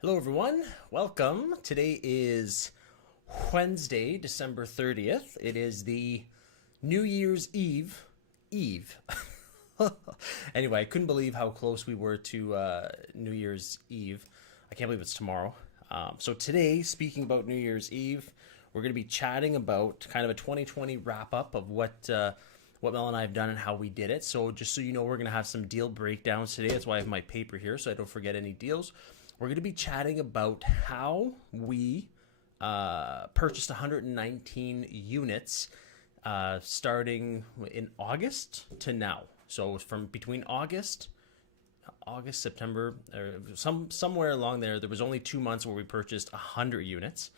Hello, everyone. Welcome. Today is Wednesday, December 30th. It is the New Year's Eve. Eve. Anyway, I couldn't believe how close we were to New Year's Eve. I can't believe it's tomorrow. So, today, speaking about New Year's Eve, we're going to be chatting about kind of a 2020 wrap up of what Mel and I have done and how we did it. So, just so you know, we're going to have some deal breakdowns today. That's why I have my paper here so I don't forget any deals. We're going to be chatting about how we purchased 119 units starting in August to now. So from between August, September, or somewhere along there, there was only 2 months where we purchased 100 units,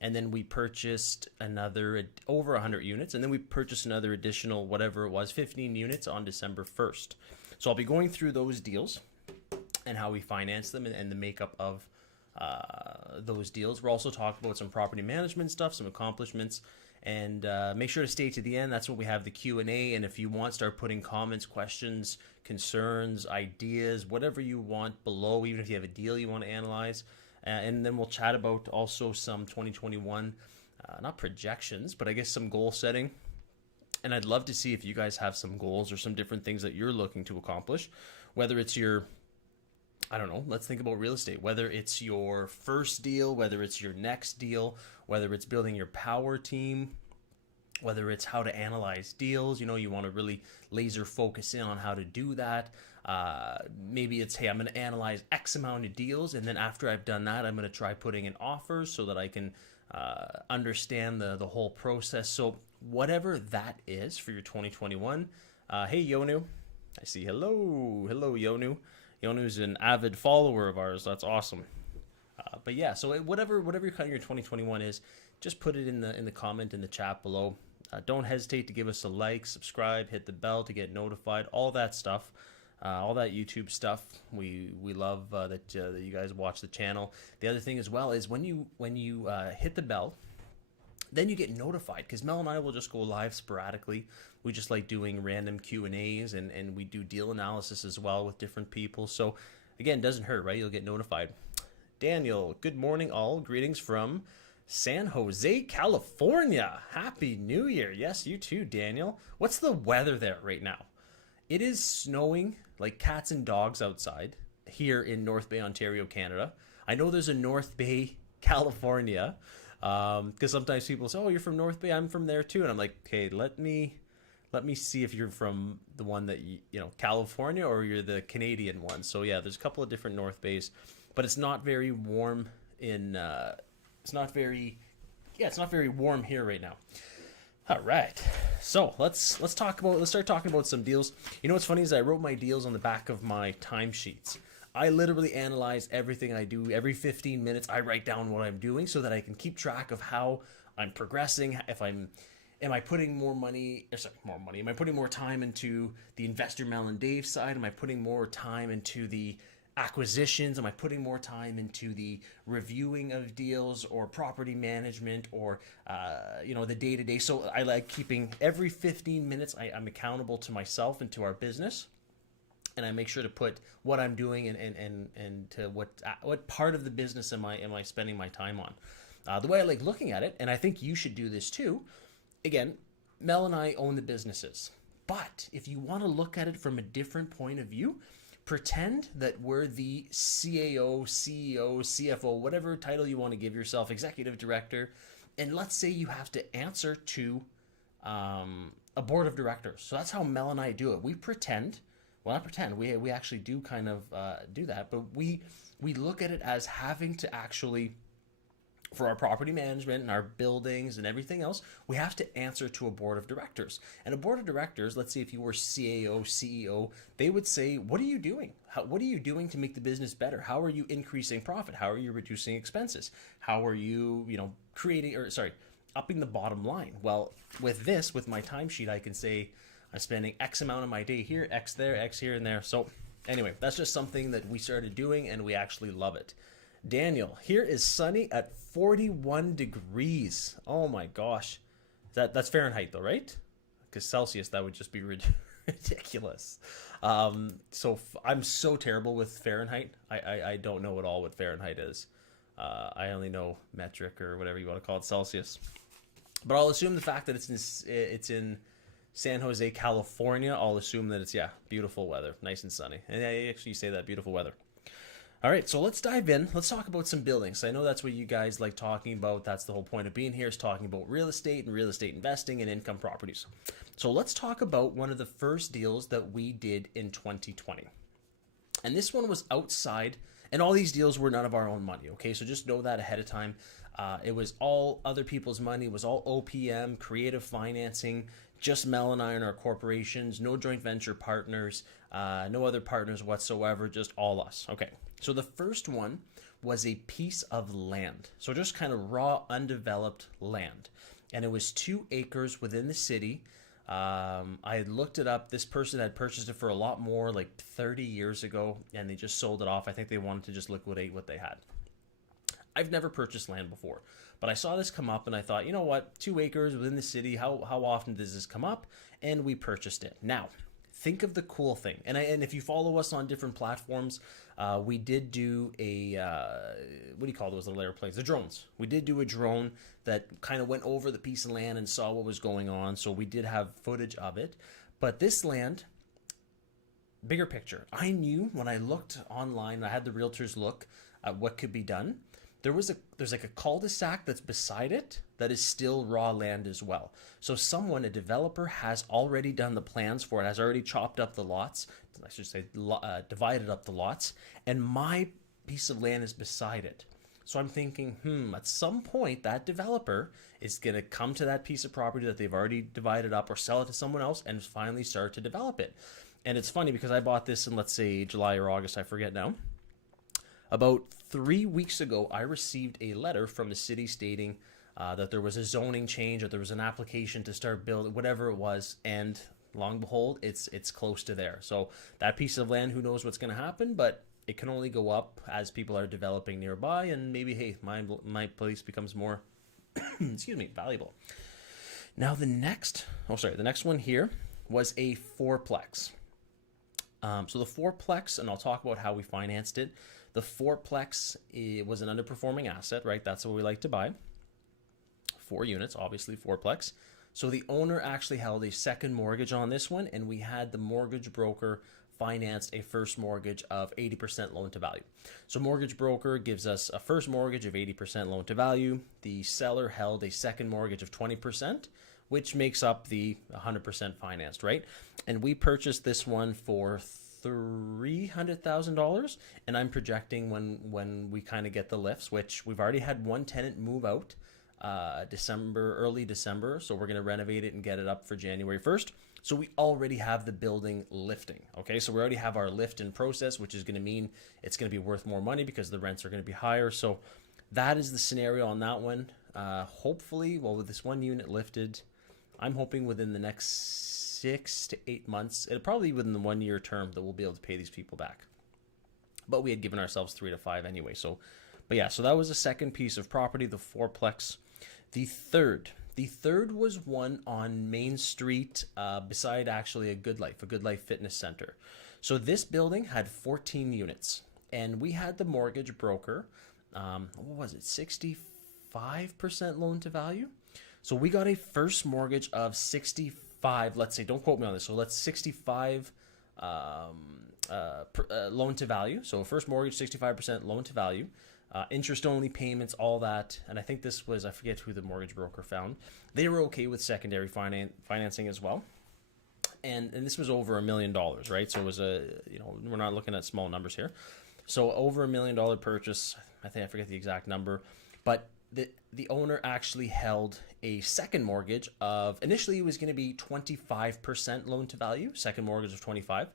and then we purchased another over 100 units, and then we purchased another additional whatever it was, 15 units on December 1st. So I'll be going through those deals and how we finance them and the makeup of those deals. We're also talking about some property management stuff, some accomplishments, and make sure to stay to the end. That's when we have the Q&A, and if you want, start putting comments, questions, concerns, ideas, whatever you want below, even if you have a deal you want to analyze. And then we'll chat about also some 2021, not projections, but I guess some goal setting. And I'd love to see if you guys have some goals or some different things that you're looking to accomplish, whether it's your I don't know, let's think about real estate. Whether it's your first deal, whether it's your next deal, whether it's building your power team, whether it's how to analyze deals, you want to really laser focus in on how to do that. Maybe it's, hey, I'm going to analyze X amount of deals, and then after I've done that, I'm going to try putting in offers so that I can understand the whole process. So whatever that is for your 2021, hey, Yonu, I see. Hello, Yonu. Yonu's an avid follower of ours. That's awesome. But yeah, so whatever your kind of your 2021 is, just put it in the comment in the chat below. Don't hesitate to give us a like, subscribe, hit the bell to get notified. All that stuff, all that YouTube stuff. We love that you guys watch the channel. The other thing as well is when you hit the bell, then you get notified, because Mel and I will just go live sporadically. We just like doing random Q&As, and we do deal analysis as well with different people. So again, doesn't hurt, right? You'll get notified. Daniel, good morning all. Greetings from San Jose, California. Happy New Year. Yes, you too, Daniel. What's the weather there right now? It is snowing like cats and dogs outside here in North Bay, Ontario, Canada. I know there's a North Bay, California, because sometimes people say, "Oh, you're from North Bay. I'm from there too," and I'm like, "Okay, let me see if you're from the one that California, or you're the Canadian one." So yeah, there's a couple of different North Bays, but it's not very warm in. It's not very warm here right now. All right, so let's start talking about some deals. You know what's funny is I wrote my deals on the back of my timesheets. I literally analyze everything I do. Every 15 minutes, I write down what I'm doing so that I can keep track of how I'm progressing. Am I putting more money? More money. Am I putting more time into the investor Mel and Dave side? Am I putting more time into the acquisitions? Am I putting more time into the reviewing of deals or property management or the day to day? So I like keeping every 15 minutes. I'm accountable to myself and to our business. And I make sure to put what I'm doing and to what part of the business am I spending my time on. The way I like looking at it, and I think you should do this too. Again, Mel and I own the businesses, but if you want to look at it from a different point of view, pretend that we're the CAO, CEO, CFO, whatever title you want to give yourself, executive director, and let's say you have to answer to a board of directors. So that's how Mel and I do it. We pretend. Well, not pretend. We actually do kind of do that, but we look at it as having to actually, for our property management and our buildings and everything else, we have to answer to a board of directors. And a board of directors, let's say if you were CAO, CEO, they would say, what are you doing? What are you doing to make the business better? How are you increasing profit? How are you reducing expenses? How are you, upping the bottom line? Well, with my timesheet, I can say, I'm spending X amount of my day here, X there, X here and there. So anyway, that's just something that we started doing and we actually love it. Daniel, here is sunny at 41 degrees. Oh my gosh. That's Fahrenheit though, right? Because Celsius, that would just be ridiculous. I'm so terrible with Fahrenheit. I don't know at all what Fahrenheit is. I only know metric or whatever you want to call it, Celsius. But I'll assume the fact that it's in San Jose, California. I'll assume that it's, yeah, beautiful weather, nice and sunny. And I actually say that, beautiful weather. All right, so let's dive in. Let's talk about some buildings. I know that's what you guys like talking about. That's the whole point of being here, is talking about real estate and real estate investing and income properties. So let's talk about one of the first deals that we did in 2020. And this one was outside, and all these deals were none of our own money, okay? So just know that ahead of time. It was all other people's money. It was all OPM, creative financing, just Mel and I and our corporations, no joint venture partners, no other partners whatsoever, just all us. Okay, so the first one was a piece of land. So just kind of raw, undeveloped land. And it was 2 acres within the city. I had looked it up. This person had purchased it for a lot more, like 30 years ago, and they just sold it off. I think they wanted to just liquidate what they had. I've never purchased land before, but I saw this come up and I thought, you know what, 2 acres within the city, how often does this come up? And we purchased it. Now, think of the cool thing. And if you follow us on different platforms, we did do a, what do you call those little airplanes? The drones. We did do a drone that kind of went over the piece of land and saw what was going on. So we did have footage of it. But this land, bigger picture. I knew when I looked online, I had the realtors look at what could be done. There's like a cul-de-sac that's beside it that is still raw land as well. So someone, a developer, has already done the plans for it, has already chopped up the lots, I should say divided up the lots, and my piece of land is beside it. So I'm thinking, at some point that developer is going to come to that piece of property that they've already divided up or sell it to someone else and finally start to develop it. And it's funny because I bought this in, let's say, July or August, I forget now. About 3 weeks ago, I received a letter from the city stating that there was a zoning change or there was an application to start building, whatever it was, and long and behold, it's close to there. So that piece of land, who knows what's going to happen, but it can only go up as people are developing nearby, and maybe, hey, my place becomes more, excuse me, valuable. Now the next one here was a fourplex. So the fourplex, and I'll talk about how we financed it. The fourplex, it was an underperforming asset, right? That's what we like to buy. 4 units, obviously, fourplex. So the owner actually held a second mortgage on this one, and we had the mortgage broker financed a first mortgage of 80% loan to value. So mortgage broker gives us a first mortgage of 80% loan to value. The seller held a second mortgage of 20%, which makes up the 100% financed, right? And we purchased this one for $300,000, and I'm projecting when we kind of get the lifts, which we've already had one tenant move out early December, so we're going to renovate it and get it up for January 1st. So we already have the building lifting, okay? So we already have our lift in process, which is going to mean it's going to be worth more money because the rents are going to be higher. So that is the scenario on that one. Hopefully, well, with this one unit lifted, I'm hoping within the next 6 to 8 months, it'll probably be within the 1 year term that we'll be able to pay these people back. But we had given ourselves 3 to 5 anyway. So that was the second piece of property, the fourplex. The third was one on Main Street, beside actually a Good Life Fitness Center. So this building had 14 units, and we had the mortgage broker, what was it, 65% loan to value. So we got a first mortgage of 65, let's say, don't quote me on this, so let's 65 loan to value. So first mortgage, 65% loan to value, interest only payments, all that. And I think this was, I forget who the mortgage broker found. They were okay with secondary financing as well. And this was over $1 million, right? So it was we're not looking at small numbers here. So over $1 million purchase. I forget the exact number, but the owner actually held a second mortgage of, initially it was going to be 25% loan to value, second mortgage of 25.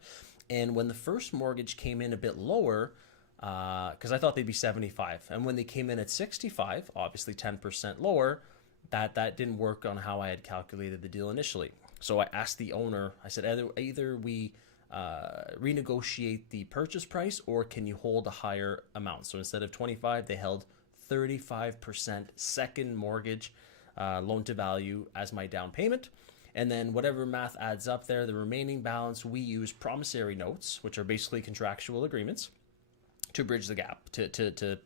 And when the first mortgage came in a bit lower, because I thought they'd be 75, and when they came in at 65, obviously 10% lower, that didn't work on how I had calculated the deal initially. So I asked the owner, I said, either we renegotiate the purchase price, or can you hold a higher amount? So instead of 25, they held 35% second mortgage loan to value as my down payment. And then whatever math adds up there, the remaining balance, we use promissory notes, which are basically contractual agreements, to bridge the gap, to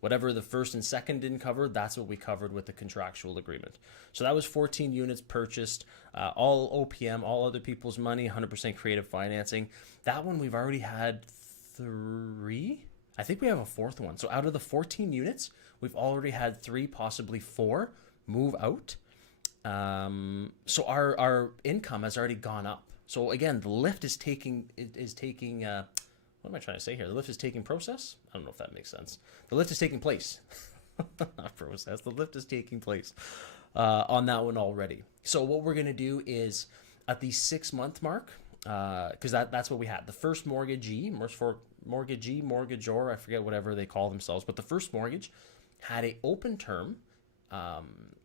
whatever the first and second didn't cover, that's what we covered with the contractual agreement. So that was 14 units purchased, all OPM, all other people's money, 100% creative financing. That one we've already had 3. I think we have a 4th one. So out of the 14 units, we've already had 3, possibly 4 move out. So our income has already gone up. So again, the lift is taking what am I trying to say here? The lift is taking process? I don't know if that makes sense. The lift is taking place. Not process. The lift is taking place on that one already. So what we're going to do is at the 6-month mark, because that's what we had. The first mortgagor, I forget whatever they call themselves, but the first mortgage had a open term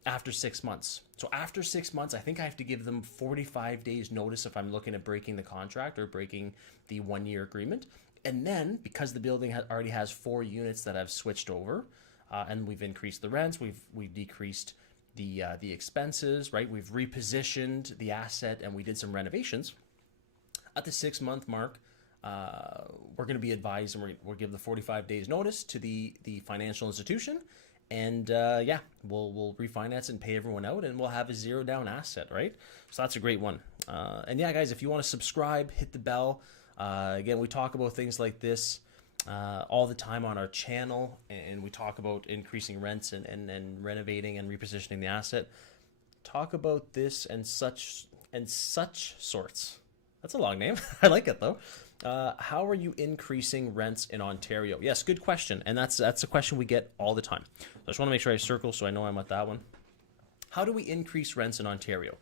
after 6 months. So after 6 months, I think I have to give them 45 days notice if I'm looking at breaking the contract or breaking the 1-year agreement. And then because the building already has 4 units that have switched over, and we've increased the rents, we've decreased the expenses, right? We've repositioned the asset and we did some renovations. At the 6-month mark, we're going to be advised, and we'll give the 45 days notice to the financial institution. And we'll refinance and pay everyone out, and we'll have a 0 down asset, right? So that's a great one. And yeah, guys, if you want to subscribe, hit the bell. Again, we talk about things like this all the time on our channel, and we talk about increasing rents and renovating and repositioning the asset. Talk about this and such sorts. That's a long name. I like it though. How are you increasing rents in Ontario? Yes, good question. And that's a question we get all the time. So I just want to make sure I circle so I know I'm at that one. How do we increase rents in Ontario?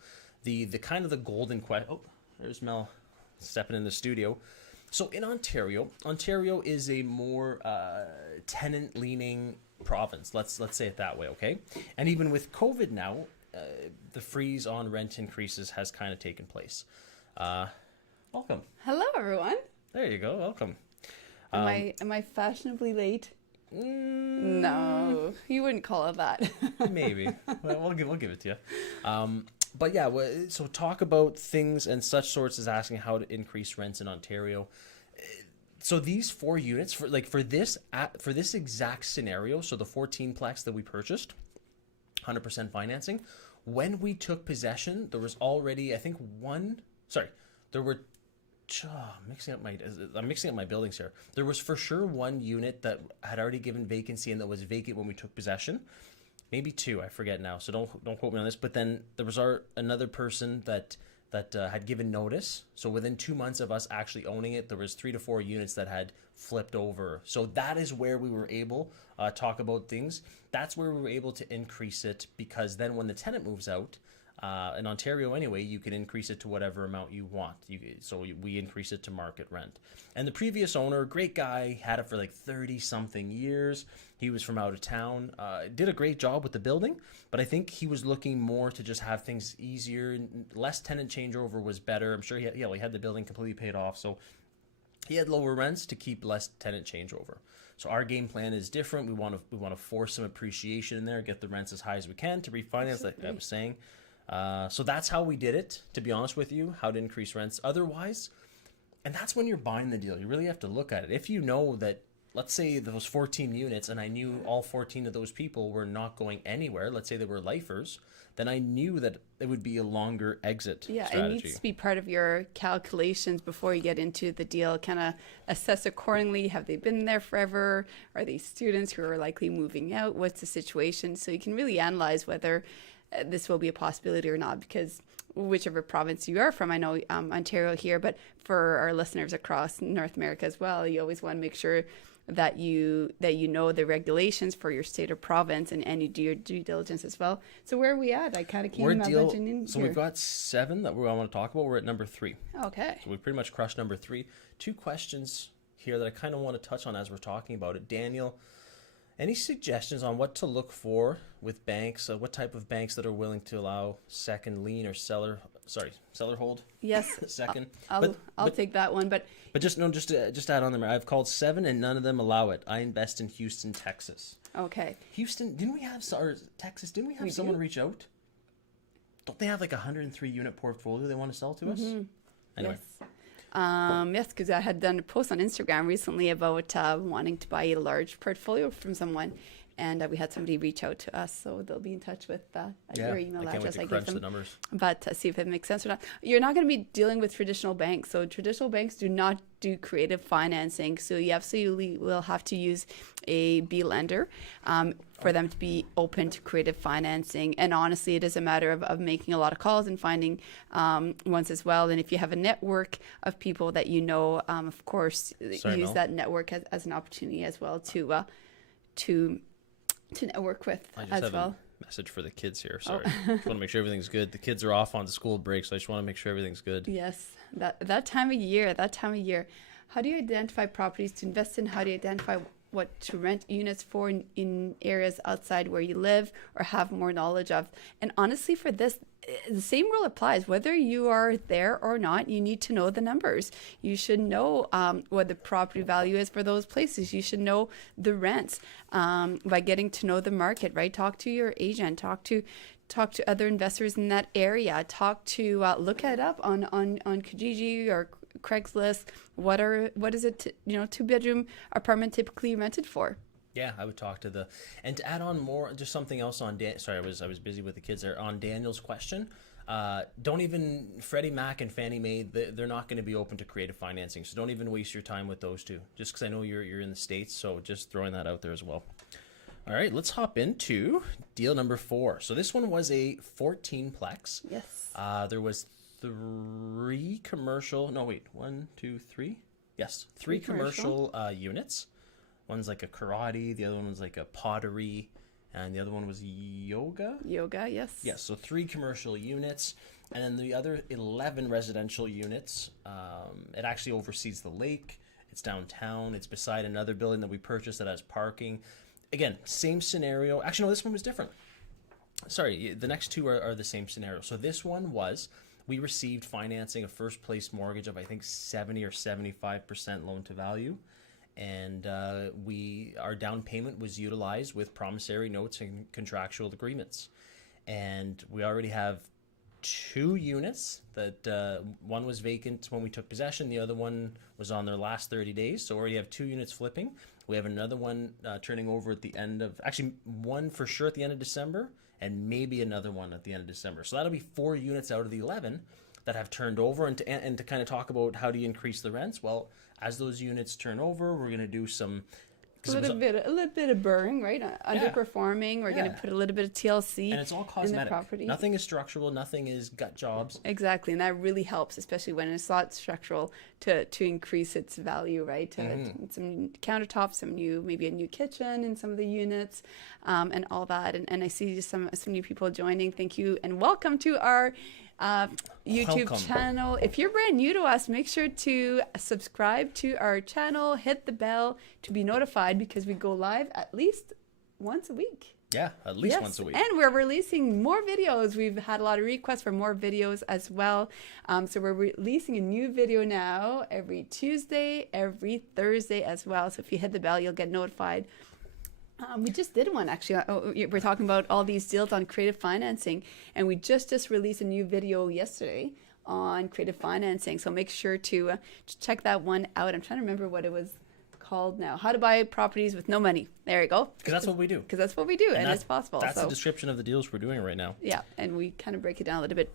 The kind of the golden question. Oh, there's Mel stepping in the studio. So in Ontario is a more tenant-leaning province. Let's say it that way, okay? And even with COVID now, the freeze on rent increases has kind of taken place. Welcome. Hello, everyone. There you go. Welcome. Am I fashionably late? No, you wouldn't call it that. Maybe. Well, we'll give it to you. But yeah, so talk about things and such sorts as asking how to increase rents in Ontario. So these 4 units for this exact scenario, so the 14 Plex that we purchased, 100% financing. When we took possession, there was already there were. I'm mixing up my buildings here. There was for sure 1 unit that had already given vacancy and that was vacant when we took possession. Maybe 2, I forget now. So don't quote me on this. But then there was another person that had given notice. So within 2 months of us actually owning it, there was 3 to 4 units that had flipped over. So that is where we were able talk about things. That's where we were able to increase it, because then when the tenant moves out, in Ontario anyway, you can increase it to whatever amount you want. So we increase it to market rent. And the previous owner, great guy, had it for like 30-something years. He was from out of town, did a great job with the building, but I think he was looking more to just have things easier. Less tenant changeover was better. I'm sure he had the building completely paid off, so he had lower rents to keep less tenant changeover. So our game plan is different. We want to force some appreciation in there, get the rents as high as we can to refinance, like I was saying. So that's how we did it, to be honest with you, how to increase rents. Otherwise, and that's when you're buying the deal, you really have to look at it. If you know that, let's say those 14 units, and I knew all 14 of those people were not going anywhere, let's say they were lifers, then I knew that it would be a longer exit strategy. It needs to be part of your calculations before you get into the deal. Kind of assess accordingly. Have they been there forever? Are they students who are likely moving out? What's the situation? So you can really analyze whether this will be a possibility or not, because whichever province you are from, I know Ontario here, but for our listeners across North America as well, you always want to make sure that you know the regulations for your state or province, and you do your due diligence as well. So where are we at? I kind of came legend in So here. we've got 7 that we want to talk about. We're at number 3. Okay. So we pretty much crushed number 3. 2 questions here that I kind of want to touch on as we're talking about it. Daniel, any suggestions on what to look for with banks? What type of banks that are willing to allow second lien or seller hold? Yes. Second. I'll take that one. But just to add on there, I've called 7 and none of them allow it. I invest in Houston, Texas. Okay. Houston, Texas? Didn't we have someone reach out? don't they have like a 103 unit portfolio they want to sell to us? Anyway. Yes. Yes, because I had done a post on Instagram recently about wanting to buy a large portfolio from someone, and we had somebody reach out to us, so they'll be in touch with your email I can't address. wait to I crunch gave the them, numbers. but see if it makes sense or not. You're not going to be dealing with traditional banks, so traditional banks do not do creative financing, so you absolutely will have to use a B lender for them to be open to creative financing. And honestly, it is a matter of making a lot of calls and finding ones as well. And if you have a network of people that you know, of course, Sorry, use Mel. that network as an opportunity as well to network with I just as have well. a message for the kids here. Sorry. Just want to make sure everything's good. The kids are off on school break, so I just want to make sure everything's good. Yes, that time of year. How do you identify properties to invest in? How do you identify what to rent units for in areas outside where you live or have more knowledge of? And honestly, for this, the same rule applies. Whether you are there or not, you need to know the numbers. You should know what the property value is for those places. You should know the rents by getting to know the market, right? Talk to your agent. Talk to other investors in that area. Look it up on Kijiji or Craigslist. What is it? 2-bedroom apartment typically rented for? Yeah, I would talk to and to add on more, just something else on sorry, I was busy with the kids there. On Daniel's question, don't even, Freddie Mac and Fannie Mae, they're not going to be open to creative financing, so don't even waste your time with those two, just because I know you're in the States, so just throwing that out there as well. All right, let's hop into deal number 4. So this one was a 14 Plex. Yes. There was 3 commercial, no wait, 1, 2, 3? Yes, 3 commercial units. One's like a karate, the other one was like a pottery, and the other one was yoga. Yoga, yes. Yes, so 3 commercial units, and then the other 11 residential units. It actually oversees the lake. It's downtown. It's beside another building that we purchased that has parking. Again, same scenario. Actually, no, this one was different. Sorry, the next 2 are the same scenario. So this one was, we received financing, a first place mortgage of I think 70 or 75% loan to value. And our down payment was utilized with promissory notes and contractual agreements. And we already have 2 units that one was vacant when we took possession. The other one was on their last 30 days. So we already have 2 units flipping. We have another one turning over at the end of, actually one for sure at the end of December, and maybe another one at the end of December. So that'll be 4 units out of the 11 that have turned over. And to kind of talk about how do you increase the rents? Well, as those units turn over, we're going to do some... A little bit of burring, right? Underperforming. We're going to put a little bit of TLC and it's all cosmetic. in the property. Nothing is structural. Nothing is gut jobs. Exactly, and that really helps, especially when it's not structural, to increase its value, right? Some countertops, maybe a new kitchen in some of the units, and all that. And I see some new people joining. Thank you, and welcome to our YouTube channel. If you're brand new to us, make sure to subscribe to our channel, hit the bell to be notified, because we go live at least once a week. Yeah, at least once a week. And we're releasing more videos. We've had a lot of requests for more videos as well. So we're releasing a new video now every Tuesday, every Thursday as well. So if you hit the bell, you'll get notified. We just did one, actually. We're talking about all these deals on creative financing, and we just released a new video yesterday on creative financing. So make sure to check that one out. I'm trying to remember what it was called now. How to buy properties with no money. There you go. Because that's what we do. Because that's what we do, and it's possible. That's the description of the deals we're doing right now. Yeah, and we kind of break it down a little bit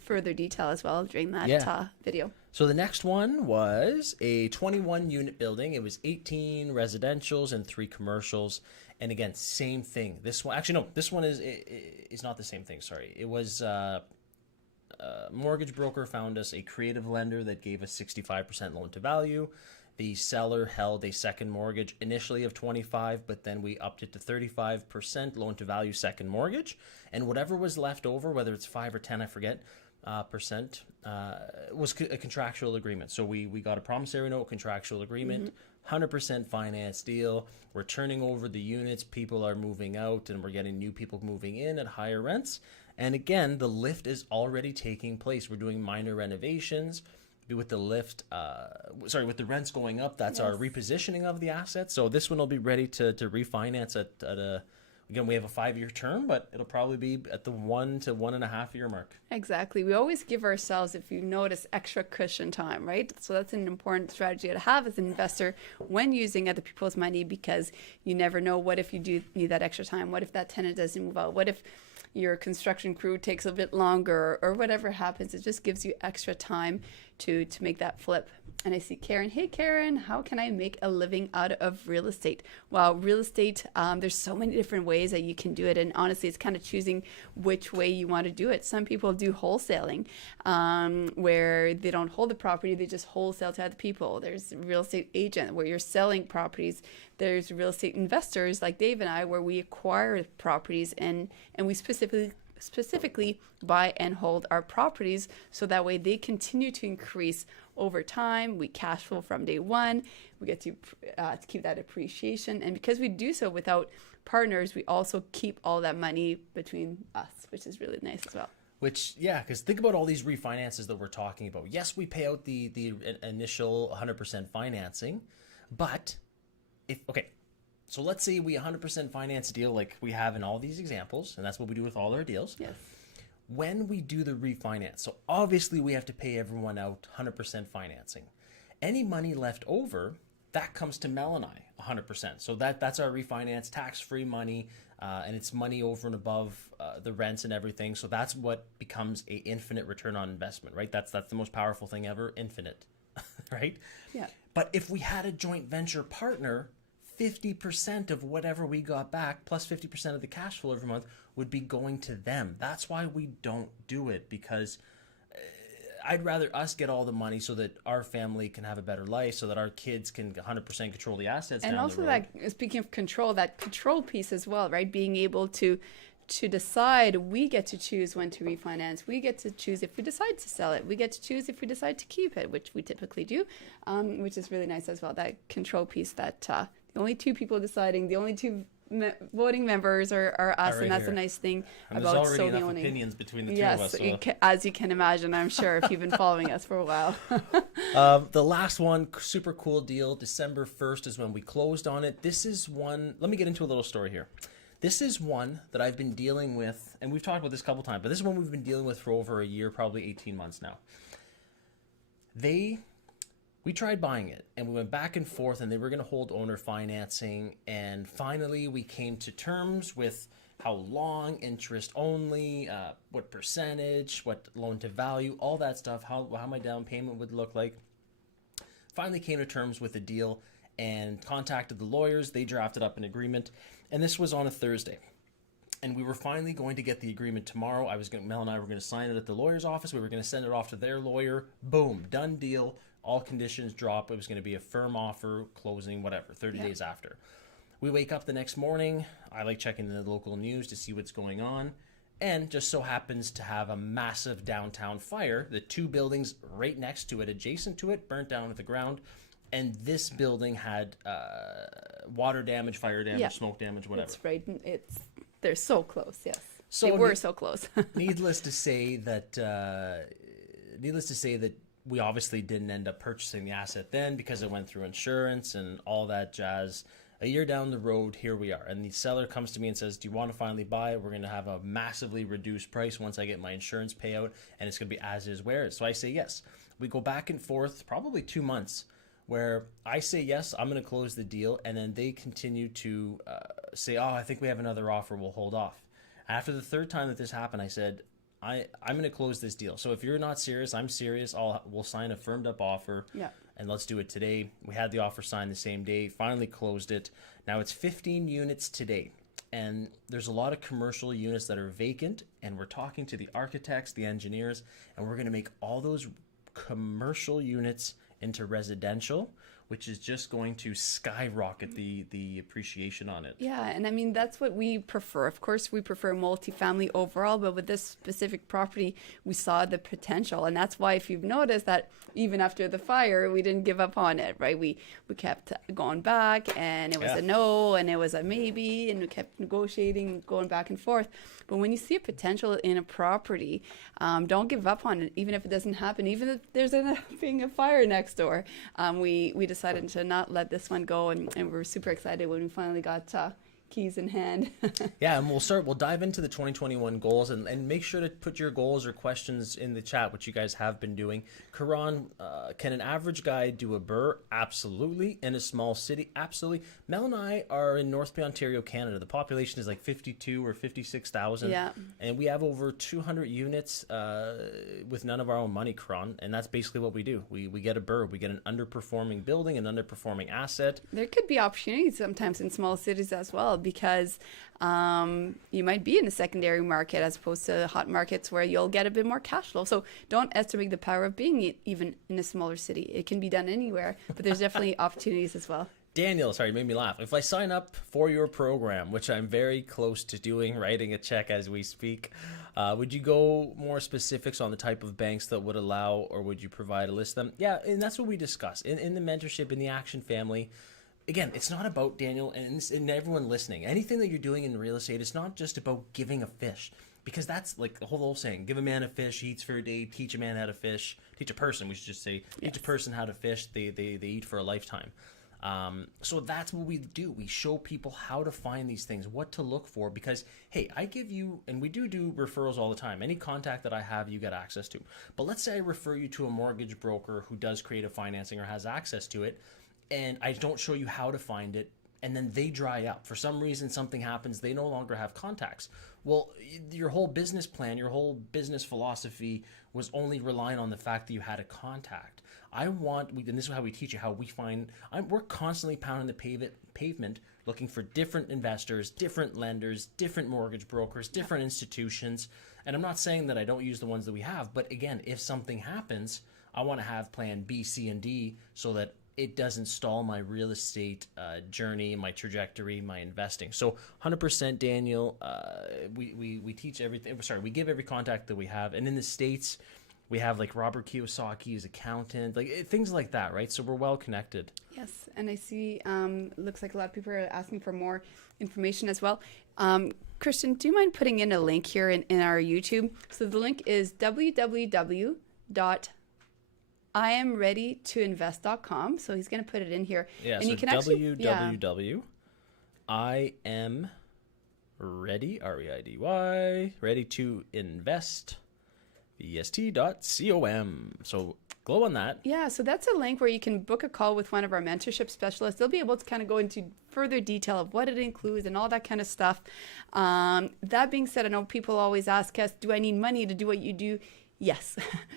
further detail as well during that video. So the next one was a 21-unit building. It was 18 residentials and 3 commercials. And again, same thing. This one, actually, no, this one is not the same thing. Sorry. It was a mortgage broker found us a creative lender that gave us 65% loan to value. The seller held a second mortgage initially of 25, but then we upped it to 35% loan to value second mortgage. And whatever was left over, whether it's 5 or 10, I forget, percent, was a contractual agreement. So we got a promissory note, contractual agreement, 100% finance deal. We're turning over the units. People are moving out, and we're getting new people moving in at higher rents. And again, the lift is already taking place. We're doing minor renovations. With the lift, with the rents going up, that's our repositioning of the assets. So this one will be ready to refinance at Again, we have a 5-year term, but it'll probably be at the 1 to 1.5 year mark. Exactly. We always give ourselves, if you notice, extra cushion time, right? So that's an important strategy to have as an investor when using other people's money, because you never know, what if you do need that extra time? What if that tenant doesn't move out? What if your construction crew takes a bit longer, or whatever happens? It just gives you extra time to make that flip. And I see Karen. Hey, Karen, how can I make a living out of real estate? Well, real estate, there's so many different ways that you can do it. And honestly, it's kind of choosing which way you want to do it. Some people do wholesaling, where they don't hold the property, they just wholesale to other people. There's real estate agent where you're selling properties. There's real estate investors like Dave and I, where we acquire properties and we specifically buy and hold our properties, so that way they continue to increase over time. We cash flow from day one. We get to keep that appreciation, and because we do so without partners, we also keep all that money between us, which is really nice as well. Which, yeah, because think about all these refinances that we're talking about. Yes, we pay out the initial 100% financing, but so let's say we 100% finance a deal like we have in all these examples, and that's what we do with all our deals. Yes. When we do the refinance, so obviously we have to pay everyone out 100% financing. Any money left over, that comes to Mel and I 100%. So that's our refinance, tax-free money, and it's money over and above the rents and everything. So that's what becomes a infinite return on investment, right? That's the most powerful thing ever, infinite, right? Yeah. But if we had a joint venture partner, 50% of whatever we got back plus 50% of the cash flow every month would be going to them. That's why we don't do it, because I'd rather us get all the money so that our family can have a better life, so that our kids can 100% control the assets And down also the road. that, speaking of control, that control piece as well, right? Being able to decide, we get to choose when to refinance. We get to choose if we decide to sell it. We get to choose if we decide to keep it, which we typically do, which is really nice as well. That control piece, that the only two people deciding, the only two voting members are us, Right and that's here. a nice thing And about there's already solely enough owning. opinions between the two of us. Yes, So. as you can imagine, I'm sure, if you've been following us for a while. The last one, super cool deal, December 1st is when we closed on it. This is one, let me get into a little story here. This is one that I've been dealing with, and we've talked about this a couple times, but this is one we've been dealing with for over a year, probably 18 months now. We tried buying it, and we went back and forth, and they were going to hold owner financing, and finally we came to terms with how long, interest only, what percentage, what loan to value, all that stuff, how my down payment would look like. Finally came to terms with a deal and contacted the lawyers. They drafted up an agreement, and this was on a Thursday. And we were finally going to get the agreement tomorrow. Mel and I were going to sign it at the lawyer's office. We were going to send it off to their lawyer. Boom, done deal. All conditions drop. It was going to be a firm offer, closing, whatever, 30 days after. We wake up the next morning. I like checking the local news to see what's going on. And just so happens to have a massive downtown fire. The two buildings right next to it, adjacent to it, burnt down to the ground. And this building had water damage, fire damage, smoke damage, whatever. It's right. They're so close. Yes. So they were so close. Needless to say that we obviously didn't end up purchasing the asset then, because it went through insurance and all that jazz. A year down the road, here we are. And the seller comes to me and says, do you want to finally buy it? We're going to have a massively reduced price once I get my insurance payout, and it's going to be as is where is. So I say yes. We go back and forth probably 2 months where I say yes, I'm going to close the deal, and then they continue to say, oh, I think we have another offer, we'll hold off. After the third time that this happened, I said, I'm going to close this deal. So if you're not serious, I'm serious. We'll sign a firmed up offer, and let's do it today. We had the offer signed the same day, finally closed it. Now it's 15 units today, and there's a lot of commercial units that are vacant, and we're talking to the architects, the engineers, and we're going to make all those commercial units into residential, which is just going to skyrocket the appreciation on it. Yeah, and I mean, that's what we prefer. Of course, we prefer multifamily overall, but with this specific property, we saw the potential. And that's why, if you've noticed, that even after the fire, we didn't give up on it, right? We kept going back, and it was a no, and it was a maybe, and we kept negotiating, going back and forth. But when you see a potential in a property, don't give up on it, even if it doesn't happen, even if there's being a fire next door. We decided to not let this one go, and we're super excited when we finally got keys in hand. Yeah, and we'll dive into the 2021 goals and make sure to put your goals or questions in the chat, which you guys have been doing. Karan, can an average guy do a burr? Absolutely. In a small city? Absolutely. Mel and I are in North Bay, Ontario, Canada. The population is like 52 or 56,000. Yeah. And we have over 200 units with none of our own money, Karan. And that's basically what we do. We get a burr. We get an underperforming building, an underperforming asset. There could be opportunities sometimes in small cities as well, because you might be in a secondary market as opposed to hot markets where you'll get a bit more cash flow. So don't estimate the power of being even in a smaller city. It can be done anywhere, but there's definitely opportunities as well. Daniel, sorry, made me laugh. If I sign up for your program, which I'm very close to doing, writing a check as we speak, would you go more specifics on the type of banks that would allow, or would you provide a list of them? Yeah, and that's what we discuss in the mentorship, in the Action family. Again, it's not about, Daniel, and everyone listening, anything that you're doing in real estate, it's not just about giving a fish, because that's like the whole old saying, give a man a fish, he eats for a day, teach a man how to fish, teach a person, we should just say, teach a person how to fish, they eat for a lifetime. So that's what we do. We show people how to find these things, what to look for, because, hey, I give you, and we do referrals all the time. Any contact that I have, you get access to. But let's say I refer you to a mortgage broker who does creative financing or has access to it, and I don't show you how to find it, and then they dry up. For some reason, something happens, they no longer have contacts. Well, your whole business plan, your whole business philosophy was only relying on the fact that you had a contact. And this is how we teach you how we find, we're constantly pounding the pavement looking for different investors, different lenders, different mortgage brokers, different institutions. And I'm not saying that I don't use the ones that we have, but again, if something happens, I want to have plan B, C, and D so that it doesn't stall my real estate journey, my trajectory, my investing. So 100%, Daniel, we teach everything. Sorry, we give every contact that we have. And in the States, we have like Robert Kiyosaki's accountant, like things like that, right? So we're well connected. Yes, and I see, looks like a lot of people are asking for more information as well. Christian, do you mind putting in a link here in our YouTube? So the link is www.iamreadytoinvest.com. So he's going to put it in here. Yeah, and so you can www.iamready, R-E-I-D-Y, ready to invest, est.com. So glow on that. Yeah, so that's a link where you can book a call with one of our mentorship specialists. They'll be able to kind of go into further detail of what it includes and all that kind of stuff. That being said, I know people always ask us, do I need money to do what you do? Yes.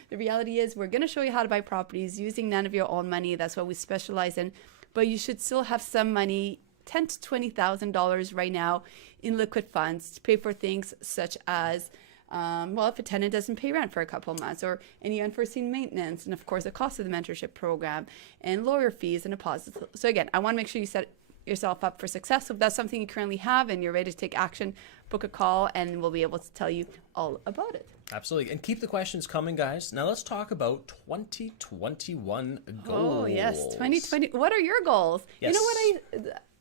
The reality is we're going to show you how to buy properties using none of your own money. That's what we specialize in. But you should still have some money, $10,000 to $20,000 right now in liquid funds to pay for things such as if a tenant doesn't pay rent for a couple of months, or any unforeseen maintenance, and of course the cost of the mentorship program and lawyer fees and deposits. So again, I want to make sure you set yourself up for success. So if that's something you currently have and you're ready to take action, book a call and we'll be able to tell you all about it. Absolutely. And keep the questions coming, guys. Now let's talk about 2021 goals. Oh, yes. 2020. What are your goals? Yes. You know what?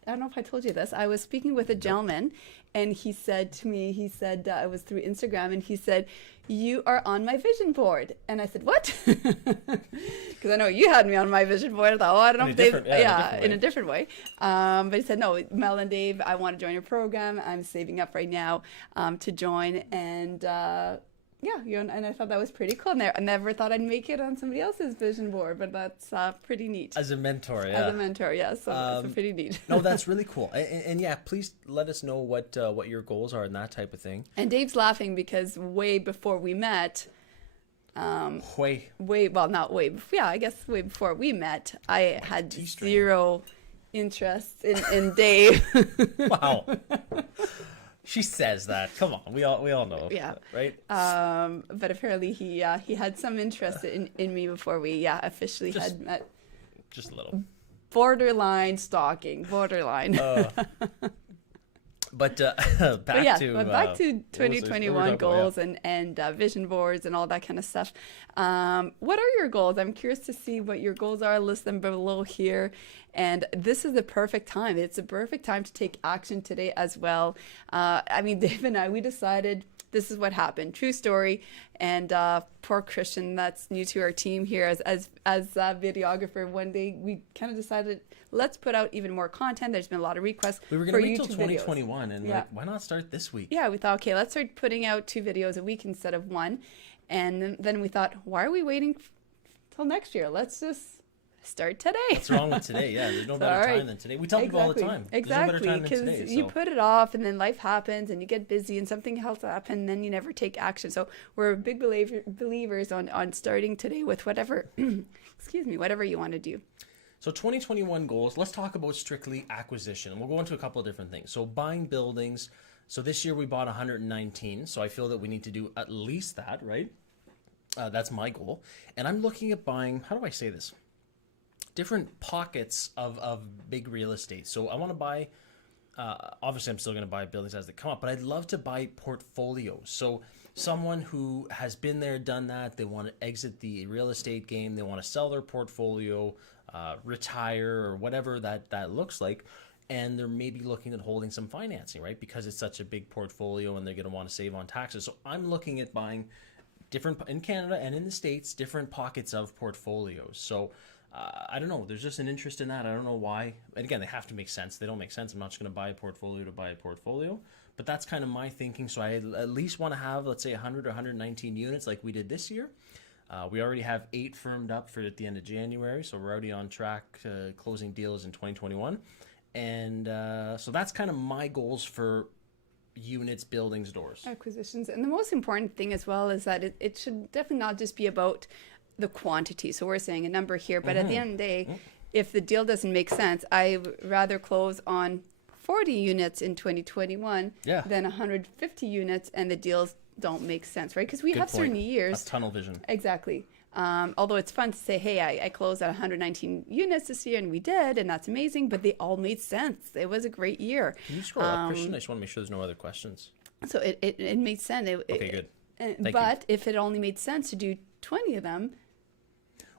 I don't know if I told you this. I was speaking with a gentleman and he said to me, I was through Instagram, and he said, you are on my vision board. And I said, what? Because I know you had me on my vision board. I thought, I don't know if Dave, in a different way. But he said, no, Mel and Dave, I want to join your program. I'm saving up right now to join. And and I thought that was pretty cool. I never thought I'd make it on somebody else's vision board, but that's pretty neat. As a mentor, yeah. As a mentor, yeah. So that's pretty neat. No, that's really cool. And yeah, please let us know what your goals are and that type of thing. And Dave's laughing because way before we met, not way before we met, I had zero interest in Dave. Wow. She says that. Come on, we all know. Yeah. Right. But apparently he had some interest in me before we officially had met. Just a little. Borderline stalking. Borderline. But But Back to what 2021 goals and vision boards and all that kind of stuff. What are your goals? I'm curious to see what your goals are. List them below here. And this is the perfect time. It's a perfect time to take action today as well. I mean, Dave and I, we decided this is what happened. True story. And poor Christian, that's new to our team here as a videographer. One day we kind of decided, let's put out even more content. There's been a lot of requests. We were going to wait till 2021 videos. And like, why not start this week? Yeah, we thought, okay, let's start putting out 2 videos a week instead of 1. And then we thought, why are we waiting till next year? Let's just start today. What's wrong with today? Yeah, there's no better time than today. We tell people all the time. Exactly, because you put it off and then life happens and you get busy and something else happens and then you never take action. So we're big believers on starting today with whatever, whatever you want to do. So 2021 goals, let's talk about strictly acquisition. We'll go into a couple of different things. So buying buildings. So this year we bought 119. So I feel that we need to do at least that, right? That's my goal. And I'm looking at buying, how do I say this? Different pockets of big real estate. So I want to buy, obviously I'm still going to buy buildings as they come up, but I'd love to buy portfolios. So someone who has been there, done that, they want to exit the real estate game, they want to sell their portfolio, retire, or whatever that looks like, and they're maybe looking at holding some financing, right? Because it's such a big portfolio and they're going to want to save on taxes. So I'm looking at buying different, in Canada and in the States, different pockets of portfolios. So I don't know. There's just an interest in that. I don't know why. And again, they have to make sense. They don't make sense. I'm not just going to buy a portfolio to buy a portfolio. But that's kind of my thinking. So I at least want to have, let's say, 100 or 119 units like we did this year. We already have 8 firmed up for at the end of January. So we're already on track to closing deals in 2021. And so that's kind of my goals for units, buildings, doors. Acquisitions. And the most important thing as well is that it should definitely not just be about the quantity. So we're saying a number here, but at the end of the day, if the deal doesn't make sense, I'd rather close on 40 units in 2021 than 150 units and the deals don't make sense, right? Because we have certain years. That's tunnel vision. Exactly. Although it's fun to say, hey, I closed at 119 units this year, and we did, and that's amazing, but they all made sense. It was a great year. Can you scroll up, Christian? I just want to make sure there's no other questions. So it made sense. Okay, good. But if it only made sense to do 20 of them,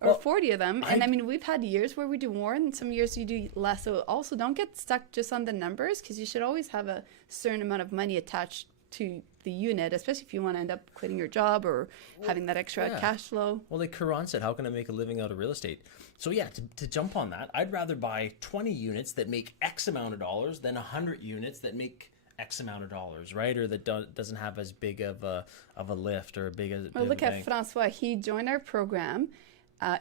or 40 of them. And I mean, we've had years where we do more and some years you do less. So also don't get stuck just on the numbers, because you should always have a certain amount of money attached to the unit, especially if you want to end up quitting your job or having that extra cash flow. Well, like Karan said, how can I make a living out of real estate? So yeah, to jump on that, I'd rather buy 20 units that make X amount of dollars than 100 units that make X amount of dollars, right? Or that doesn't have as big of a lift or a big. Well, look at Francois. He joined our program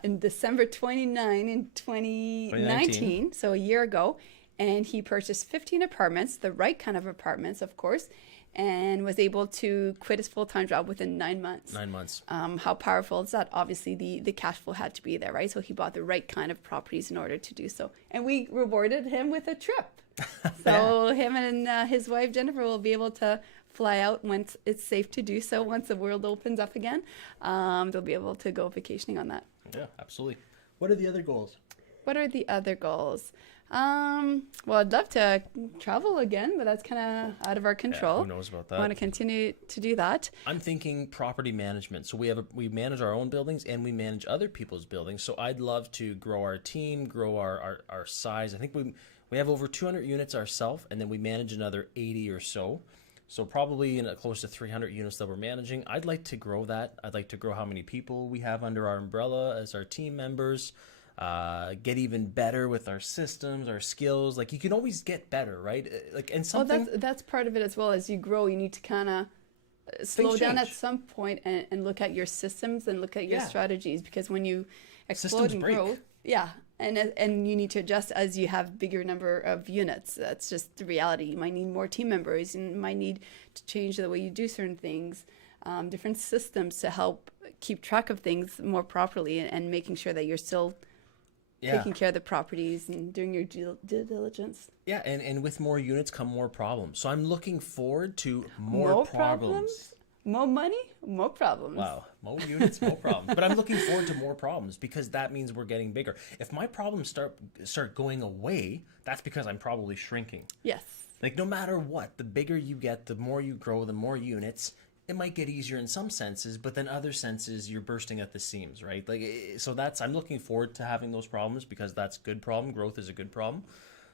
in December 29 in 2019, so a year ago, and he purchased 15 apartments, the right kind of apartments, of course, and was able to quit his full-time job within 9 months. 9 months. How powerful is that? Obviously, the cash flow had to be there, right? So he bought the right kind of properties in order to do so. And we rewarded him with a trip. So him and his wife, Jennifer, will be able to fly out once it's safe to do so. Once the world opens up again, they'll be able to go vacationing on that. Yeah, absolutely. What are the other goals? What are the other goals? Well, I'd love to travel again, but that's kind of out of our control. Yeah, who knows about that? I want to continue to do that. I'm thinking property management. So we manage our own buildings and we manage other people's buildings. So I'd love to grow our team, grow our size. I think we have over 200 units ourselves, and then we manage another 80 or so. So probably close to 300 units that we're managing. I'd like to grow that. I'd like to grow how many people we have under our umbrella as our team members. Get even better with our systems, our skills. Like, you can always get better, right? And something. Well, that's part of it as well. As you grow, you need to kind of slow down at some point and look at your systems and look at your strategies, because when you explode and grow, and you need to adjust as you have bigger number of units. That's just the reality. You might need more team members. You might need to change the way you do certain things, different systems to help keep track of things more properly, and making sure that you're still taking care of the properties and doing your due diligence. Yeah, and with more units come more problems. So I'm looking forward to more problems. More money, more problems. Wow, more units, more problems. But I'm looking forward to more problems, because that means we're getting bigger. If my problems start going away, that's because I'm probably shrinking. Yes. Like no matter what, the bigger you get, the more you grow, the more units, it might get easier in some senses, but then other senses you're bursting at the seams, right? Like so I'm looking forward to having those problems because that's good problem. Growth is a good problem.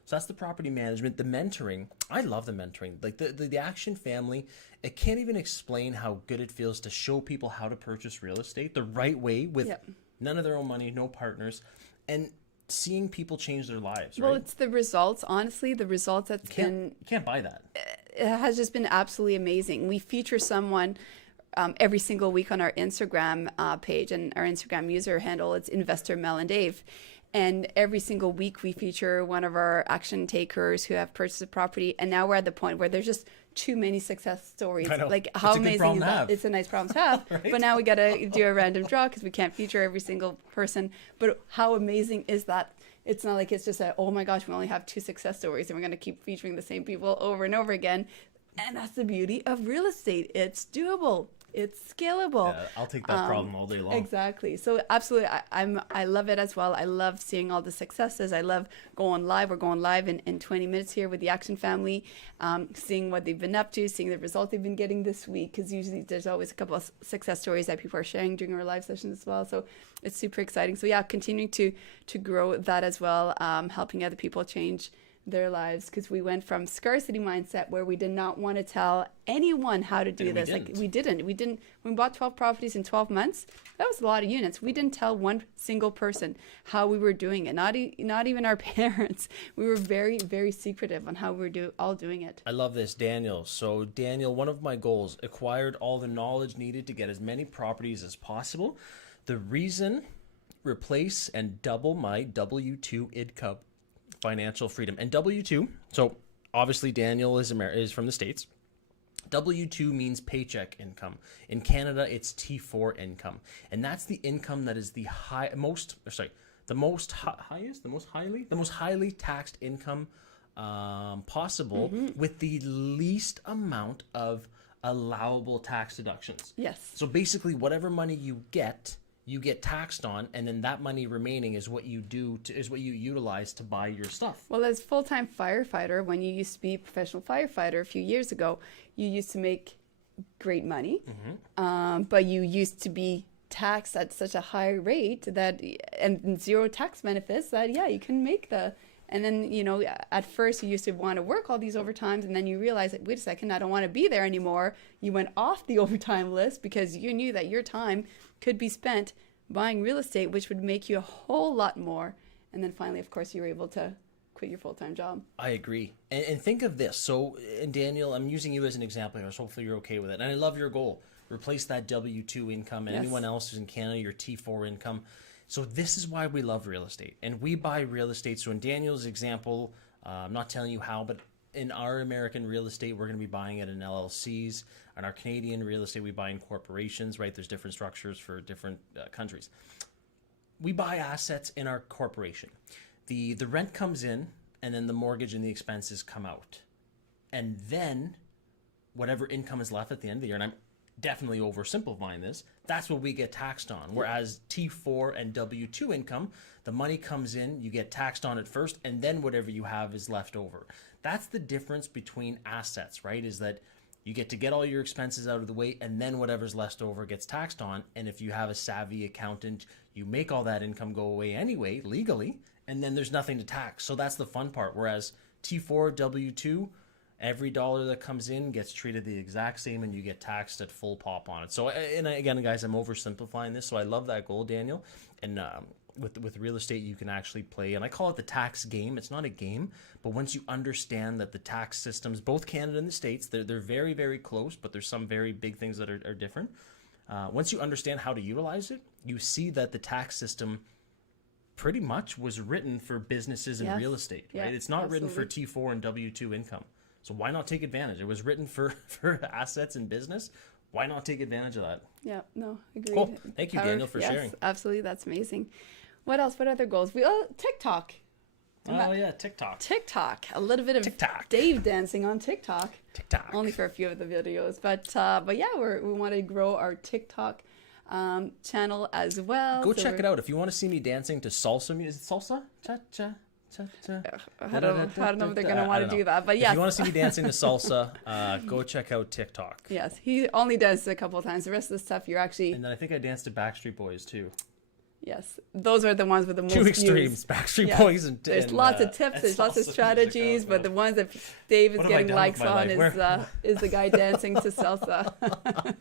So that's the property management, the mentoring. I love the mentoring. Like the Action family, it can't even explain how good it feels to show people how to purchase real estate the right way with none of their own money, no partners, and seeing people change their lives, right? Well, it's the results, honestly, the results that's You can't buy that. It has just been absolutely amazing. We feature someone every single week on our Instagram page, and our Instagram user handle, it's Investor Mel and Dave. And every single week we feature one of our action takers who have purchased a property. And now we're at the point where there's just too many success stories. Like how amazing is that? It's a nice problem to have. Right? But now we got to do a random draw because we can't feature every single person. But how amazing is that? It's not like it's just oh my gosh, we only have 2 success stories and we're going to keep featuring the same people over and over again. And that's the beauty of real estate. It's doable. It's scalable. Yeah, I'll take that problem all day long. Exactly. So absolutely, I love it as well. I love seeing all the successes. I love going live. We're going live in 20 minutes here with the Action family, seeing what they've been up to, seeing the results they've been getting this week. Because usually there's always a couple of success stories that people are sharing during our live sessions as well. So it's super exciting. So yeah, continuing to grow that as well, helping other people change their lives, because we went from scarcity mindset where we did not want to tell anyone how to do this. We didn't when we bought 12 properties in 12 months, that was a lot of units. We didn't tell one single person how we were doing it, not even our parents. We were very, very secretive on how we were all doing it. I love this, Daniel. So Daniel, one of my goals, acquired all the knowledge needed to get as many properties as possible. The reason, replace and double my W-2 income, financial freedom. And W-2, so obviously Daniel is from the States. W-2 means paycheck income. In Canada, it's T4 income. And that's the income that is the most highly taxed income possible, with the least amount of allowable tax deductions. Yes. So basically whatever money you get taxed on, and then that money remaining is what you utilize to buy your stuff. Well, as full-time firefighter, when you used to be a professional firefighter a few years ago, you used to make great money, but you used to be taxed at such a high rate and zero tax benefits that you can make and then, at first you used to want to work all these overtimes, and then you realize that, wait a second, I don't want to be there anymore. You went off the overtime list because you knew that your time could be spent buying real estate, which would make you a whole lot more. And then finally, of course, you were able to quit your full-time job. I agree. And think of this. So, and Daniel, I'm using you as an example here, so hopefully you're okay with it. And I love your goal. Replace that W-2 income, and anyone else who's in Canada, your T4 income. So this is why we love real estate. And we buy real estate. So in Daniel's example, I'm not telling you how, but in our American real estate, we're going to be buying it in LLCs. In our Canadian real estate, we buy in corporations, right? There's different structures for different countries. We buy assets in our corporation. The rent comes in, and then the mortgage and the expenses come out. And then whatever income is left at the end of the year, and I'm definitely oversimplifying this, that's what we get taxed on. Whereas T4 and W-2 income, the money comes in, you get taxed on it first, and then whatever you have is left over. That's the difference between assets, right? Is that you get to get all your expenses out of the way, and then whatever's left over gets taxed on. And if you have a savvy accountant, you make all that income go away anyway, legally, and then there's nothing to tax. So that's the fun part. Whereas T4, W-2, every dollar that comes in gets treated the exact same, and you get taxed at full pop on it. So, and again, guys, I'm oversimplifying this. So I love that goal, Daniel. And with real estate, you can actually play, and I call it the tax game. It's not a game, but once you understand that the tax systems, both Canada and the States, they're very, very close, but there's some very big things that are different. Once you understand how to utilize it, you see that the tax system pretty much was written for businesses and real estate, right? It's not written for T4 and W-2 income. So why not take advantage? It was written for assets and business. Why not take advantage of that? Yeah, no, agreed. Cool. Thank you, Daniel, for sharing. Absolutely. That's amazing. What else? What other goals? TikTok. Oh, yeah, TikTok. TikTok. A little bit of TikTok. Dave dancing on TikTok. TikTok. Only for a few of the videos. But yeah, we want to grow our TikTok channel as well. Go check it out. If you want to see me dancing to salsa music. Salsa? Cha-cha. I don't know if they're going to want to do that, but If yes. you want to see me dancing to salsa, go check out TikTok. Yes, he only does it a couple of times. The rest of the stuff you're actually... And then I think I danced to Backstreet Boys too. Yes, those are the ones with the most Two views. extremes, Backstreet Boys and there's lots of tips, there's lots of strategies, but the ones that Dave is getting likes on is the guy dancing to salsa.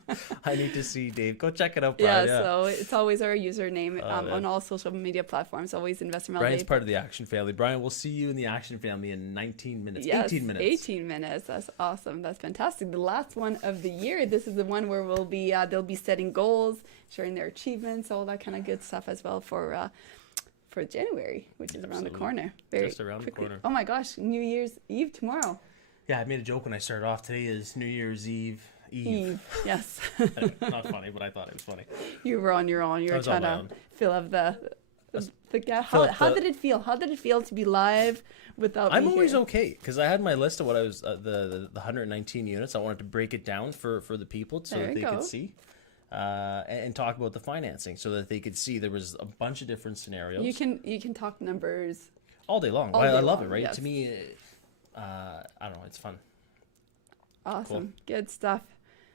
I need to see Dave. Go check it out, Brian. Yeah, so it's always our username on all social media platforms. Always Investor Mel. Brian's part of the Action Family. Brian, we'll see you in the Action Family in 19 minutes. Yes, 18 minutes. 18 minutes. That's awesome. That's fantastic. The last one of the year. This is the one where we'll be they'll be setting goals, sharing their achievements, all that kind of good stuff as well for January, which is around the corner. Just around the corner. Oh my gosh, New Year's Eve tomorrow. Yeah, I made a joke when I started off. Today is New Year's Eve. Yes. Not funny, but I thought it was funny. You were on your own. You were trying to fill up the gap. How did it feel? How did it feel to be live without me I'm always here? okay because I had my list of what I was the 119 units. I wanted to break it down for the people so that they could see. And talk about the financing so that they could see there was a bunch of different scenarios. You can talk numbers all day long. I love it, right? Yes. To me, I don't know, it's fun. Awesome. Cool. Good stuff.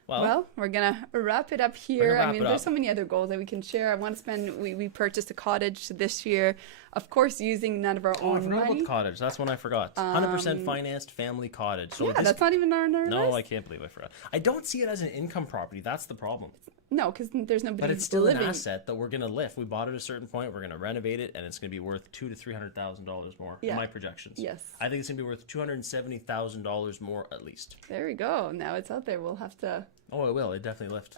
Well, we're gonna wrap it up here. I mean, there's so many other goals that we can share. I want to spend. We purchased a cottage this year, of course, using none of our own I forgot money. about the cottage. That's one I forgot. 100% financed family cottage. So that's not even on our No, list. I can't believe I forgot. I don't see it as an income property. That's the problem. No, because there's nobody. But it's still living. an asset that we're gonna lift. We bought it at a certain point. We're gonna renovate it, and it's gonna be worth $200,000 to $300,000 more. In my projections. Yes. I think it's gonna be worth $270,000 more at least. There we go. Now it's out there. We'll have to. Oh, it will. It definitely lift.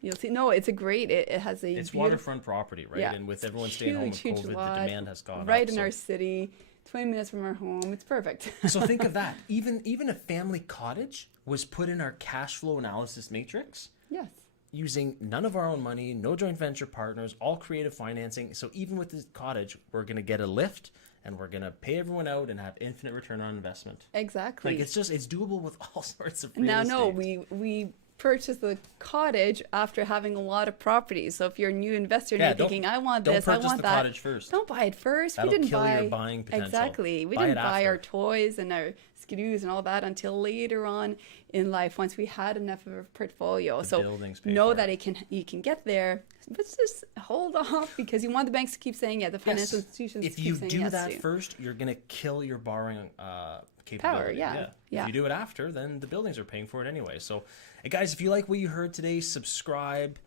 You'll see. No, it's a great. It has a. It's waterfront property, right? Yeah. And with everyone staying home with COVID, lot, the demand has gone right up. in our city, 20 minutes from our home. It's perfect. So think of that. Even a family cottage was put in our cash flow analysis matrix. Yes. Using none of our own money, no joint venture partners, all creative financing. So even with this cottage, we're going to get a lift and we're going to pay everyone out and have infinite return on investment. Exactly. Like it's doable with all sorts of real now, estate. no, we purchased the cottage after having a lot of properties. So if you're a new investor and you're thinking, I want this, I want that. Don't purchase the cottage first. Don't buy it first. That'll kill your buying potential. Exactly. We didn't buy our toys and our skidoos and all that until later on in life, once we had enough of a portfolio. So know that you can get there. Let's just hold off because you want the banks to keep saying, the financial institutions if keep you saying do yes that to. first, you're going to kill your borrowing capability. Power, If you do it after, then the buildings are paying for it anyway. So, hey guys, if you like what you heard today, subscribe.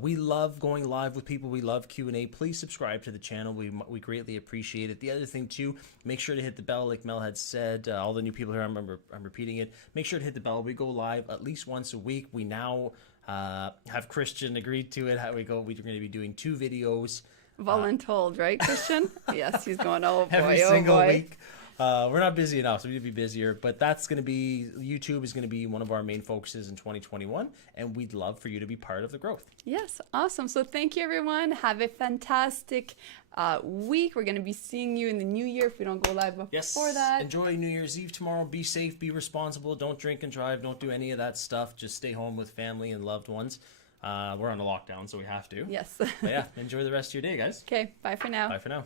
We love going live with people. We love Q&A. Please subscribe to the channel. We greatly appreciate it. The other thing too, make sure to hit the bell like Mel had said. All the new people here, I'm repeating it. Make sure to hit the bell. We go live at least once a week. We now have Christian agreed to it. We're going to be doing 2 videos. Voluntold, right, Christian? Yes, he's going, oh boy, every single week. We're not busy enough, so we need to be busier. But that's going to be, YouTube is going to be one of our main focuses in 2021, and we'd love for you to be part of the growth. Yes, awesome. So thank you, everyone. Have a fantastic week. We're going to be seeing you in the new year if we don't go live before that. Enjoy New Year's Eve tomorrow. Be safe, be responsible. Don't drink and drive. Don't do any of that stuff. Just stay home with family and loved ones. We're on a lockdown, so we have to. Yes. But yeah, enjoy the rest of your day, guys. Okay, bye for now. Bye for now.